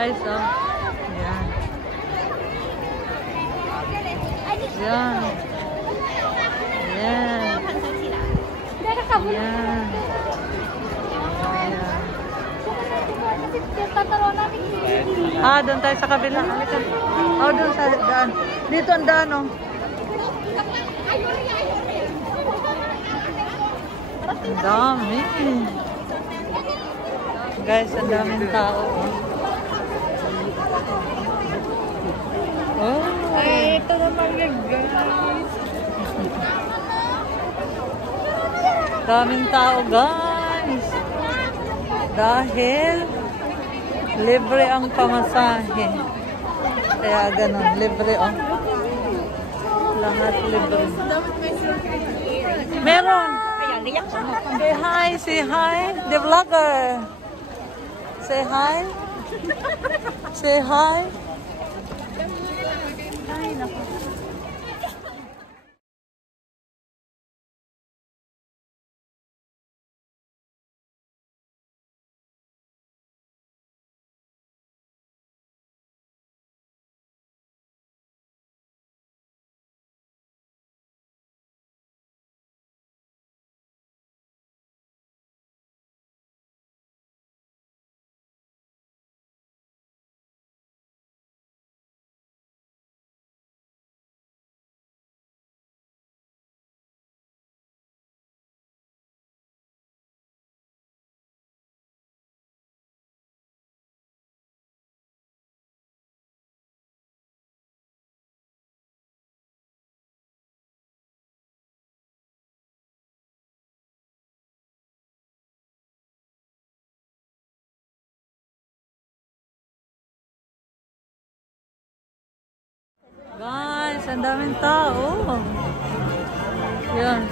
Guys, oh. Yan. Yan. Yan. Yan. Ah, doon tayo sa kabila. Oh, doon sa daan. Dito ang daan, oh. Ang dami. Guys, ang daming tao. Oh. Ay, ito naman yun, guys. Daming tao, guys. Dahil libre ang pamasahe. Kaya ganun, libre, oh. Lahat libre. Meron. Say hi, say hi. The vlogger. Say hi. Say hi. Guys, ang daming tao. Yan.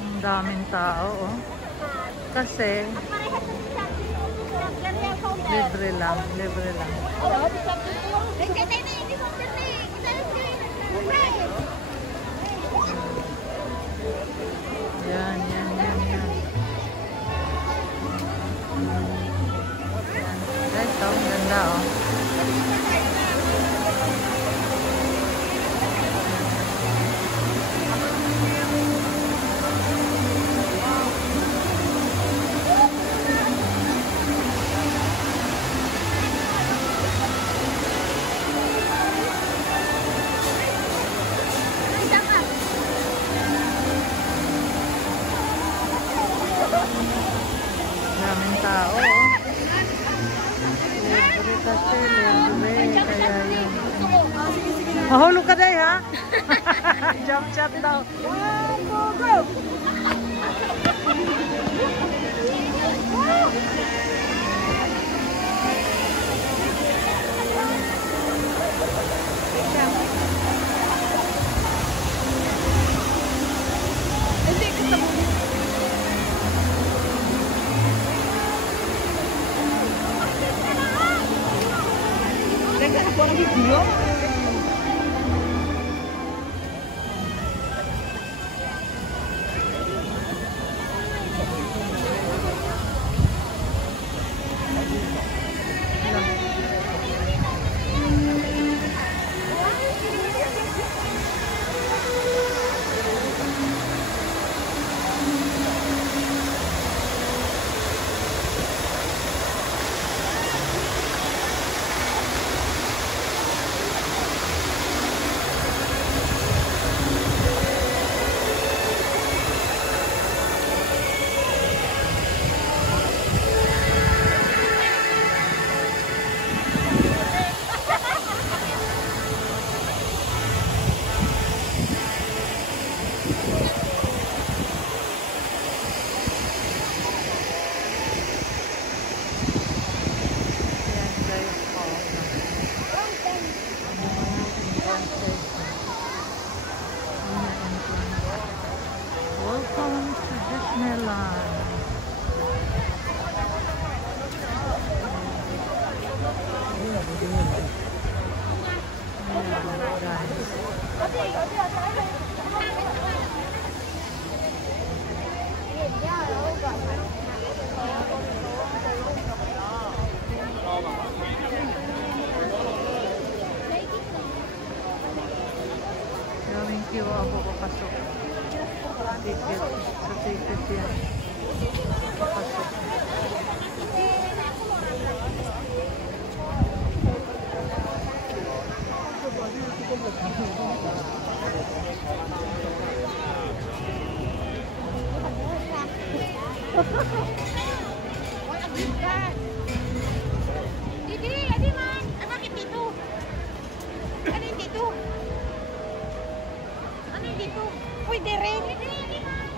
Ang daming tao, oh. Kasi libre lang, libre lang. Yan, yan, yan, yan. Guys, oh, ganda, oh. Mahulog ka day, ha? Jump shot daw. Go! Ako ang video. Welcome to Disneyland. Daming queue ako papasok. Ticket. Sa ticket yan. Papasok. Didi, adi man. Bakit dito? Ano yung dito? Ano yung dito? Pwede rin. Adi man.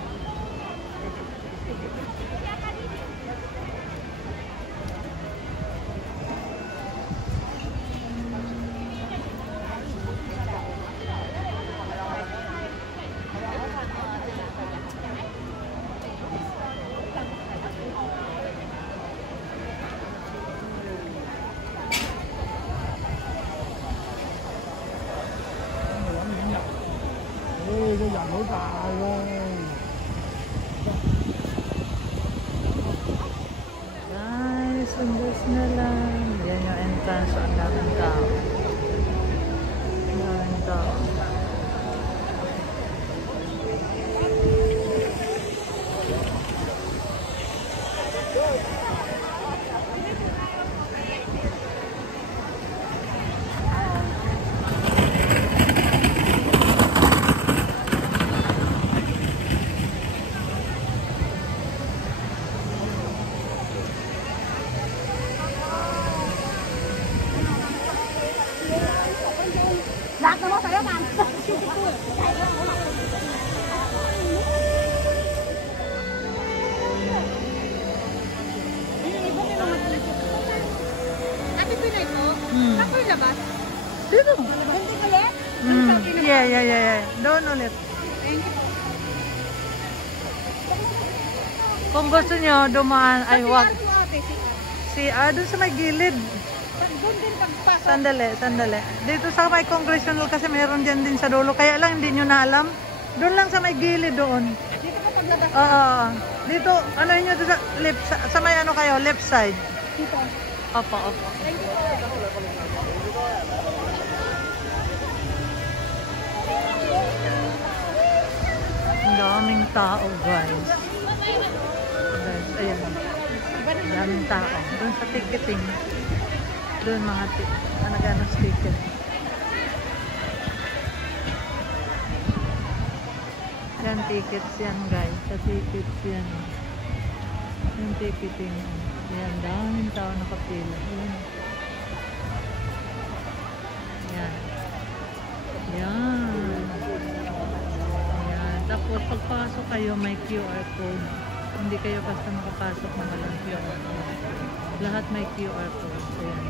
Guys, ang Disneyland. Yan yung entrance. Ang daming tao. Ang daming tao. Lahat na mo sa'yo, man. Ate, pinay mo? Ako yung labas? Dito. Hindi ulit? Yeah. Doon ulit. Kung gusto nyo dumaan, ay wag. Doon sa may gilid. Doon din pagpasok. Sandali. Dito sa may congressional kasi meron dyan din sa dulo. Kaya lang hindi nyo na alam. Doon lang sa may gilid doon. Dito ka paglabas. Oo. Dito, ano nyo sa left, sa may ano kayo, left side. Dito. Opo. Thank you. Ang daming tao, guys. Ayan. Daming tao. Doon sa ticketing. Doon mga nag-ano ticket. Yan tickets yan, guys. Sa tickets yan. Yung ticketing. Yan, daming tao nakapila. Yan. Tapos pagpasok kayo may QR code. Hindi kayo basta makapasok na walang QR code. Lahat may QR code. Ayan.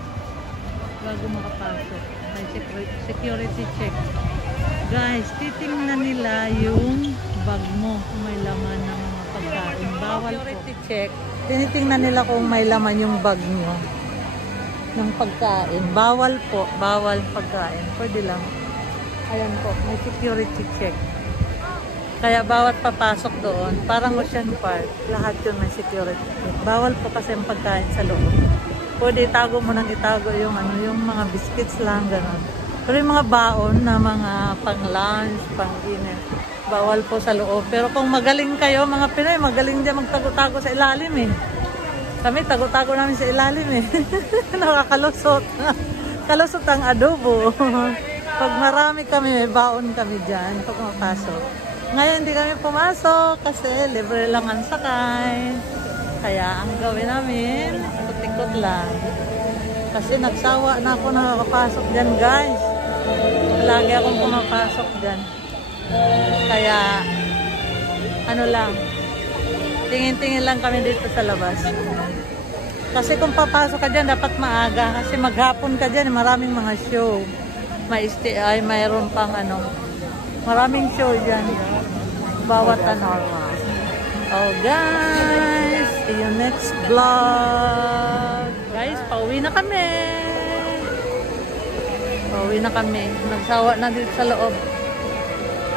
Bago makapasok, may security check. Guys, titingnan nila yung bag mo kung may laman ng mga pagkain. Bawal security check. Tinitingnan nila kung may laman yung bag nyo ng pagkain. Bawal po. Bawal pagkain. Pwede lang. Ayan po. May security check. Kaya bawat papasok doon, parang Ocean Park, lahat yun may security check. Bawal po kasi ang pagkain sa loob. Pwede itago mo nang itago yung, yung mga biscuits lang, gano'n. Pero yung mga baon na mga pang-lunch, pang-dinner, bawal po sa loob. Pero kung magaling kayo, mga Pinoy, magaling din magtago-tago sa ilalim eh. Kami, tago-tago namin sa ilalim eh. Nakakalusot. Kalusot ang adobo. Pag marami kami, may baon kami dyan pag mapasok. Ngayon, hindi kami pumasok kasi libre lang ang sakay. Kaya ang gawin namin, ikot-ikot lang. Kasi nagsawa na ako nakakapasok dyan, guys. Lagi akong pumapasok dyan. Kaya, ano lang, tingin-tingin lang kami dito sa labas. Kasi kung papasok ka dyan, dapat maaga. Kasi maghapon ka dyan, maraming mga show. Mayroon pang maraming show dyan. Bawat Oh guys, see you next vlog. Guys, pauwi na kami. Pauwi na kami. Nagsawa na dito sa loob.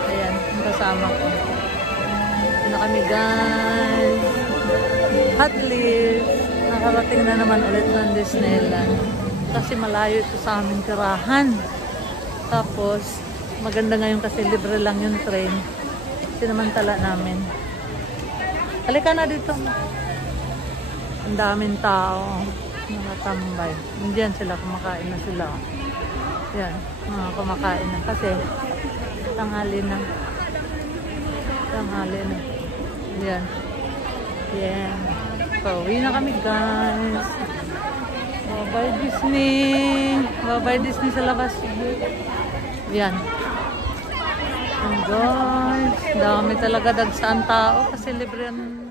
Ayan, yung kasama ko. Pauwi na kami guys. At least, nakarating na naman ulit ng Disneyland. Kasi malayo ito sa aming tirahan. Tapos, maganda ngayon kasi libre lang yung train. Sinamantala namin. Halika na dito. Ang daming tao. Nakatambay. Diyan sila, kumakain na sila. Yan, mga kumakain na. Kasi, tanghali na. Tanghali na. Yan. Yan. Pauwi na kami guys. Bye-bye Disney. Bye-bye Disney sa labas. Yan. And guys, dami talaga dagsaan tao kasi libre yan.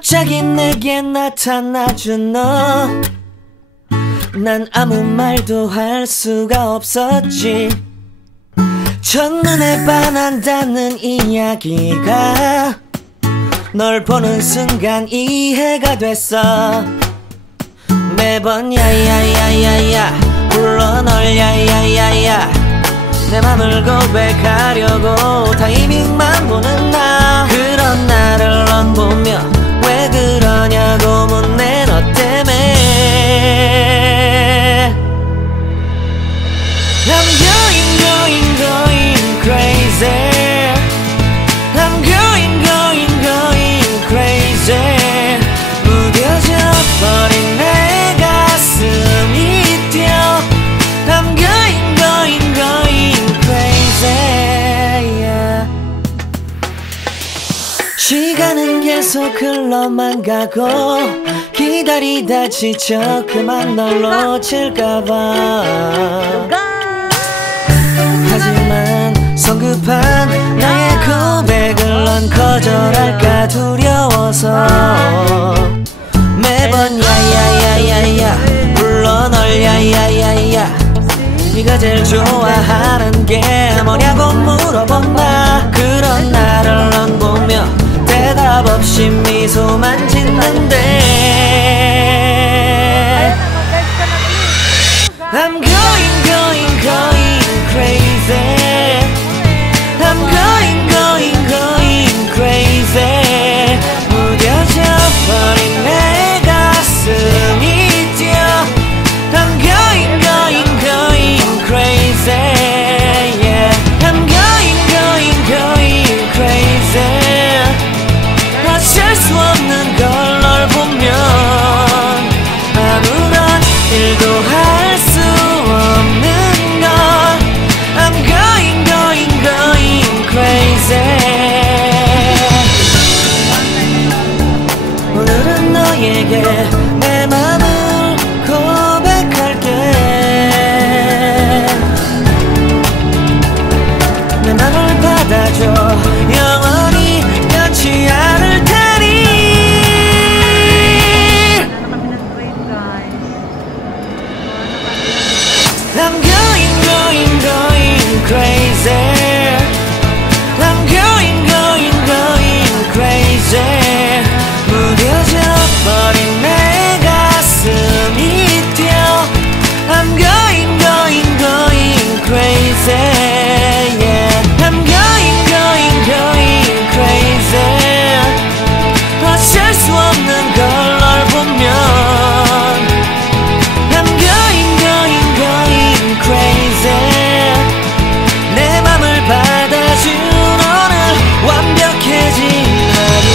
갑자기 내게 나타나준 너 난 아무 말도 할 수가 없었지 첫눈에 반한다는 이야기가 널 보는 순간 이해가 됐어 매번 야야야야야 불러 널 야야야야 내 맘을 고백하려고 타이밍만 보는 나 그런 나를 넌 보며 왜 그러냐고 묻네 너 때문에 I'm going crazy I'm going crazy 무뎌져 버린 내 가슴이 뛰어 I'm going crazy yeah. 시간은 계속 흘러만 가고 기다리다 지쳐 그만 널 놓칠까봐 하지만 성급한 나의 고백을 넌 거절할까 없어. 매번 야야야야야 불러 널 야야야야. 네가 제일 좋아하는 게 뭐냐고 물어본다. 그런 나를 넌 보며 대답 없이 미소만 짓는데 I'm going crazy. I'm going crazy. 무뎌져 버린 내 가슴이 뛰어. I'm going crazy. Yeah. I'm going crazy. 어쩔 수 없는 걸 널 보면 아무런 일도 할 수 없는 걸. I'm going crazy. 오늘은 너에게 내 맘을 고백할게. 내 맘을 받아줘. 영원히 변치 않을 테니. Kami ng train, guys. I'm going crazy. I'm going crazy. 무뎌져 버린 내 가슴이 뛰어. I'm going crazy. Yeah. I'm going crazy. 어쩔 수 없는 걸 널 보면 I'm going crazy. 내 맘을 받아준 오늘 완벽해진 하루.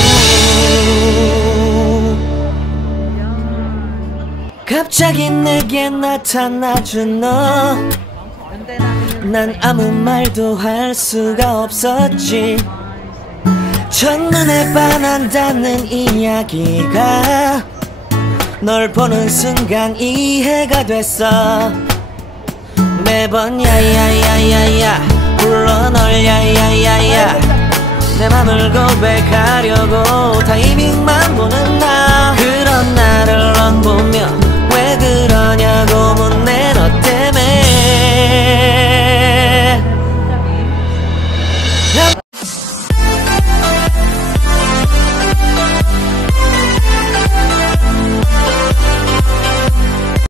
갑자기 내게 나타나준 너. Ganda natin yung 난 아무 말도 할 수가 없었지. 첫눈에 반한다는 이야기가 널 보는 순간 이해가 됐어. 매번 야야야야야 불러 널 야야야야. 내 맘을 고백하려고 타이밍만 보는 나. 그런 나를 넌 보며 왜 그러냐고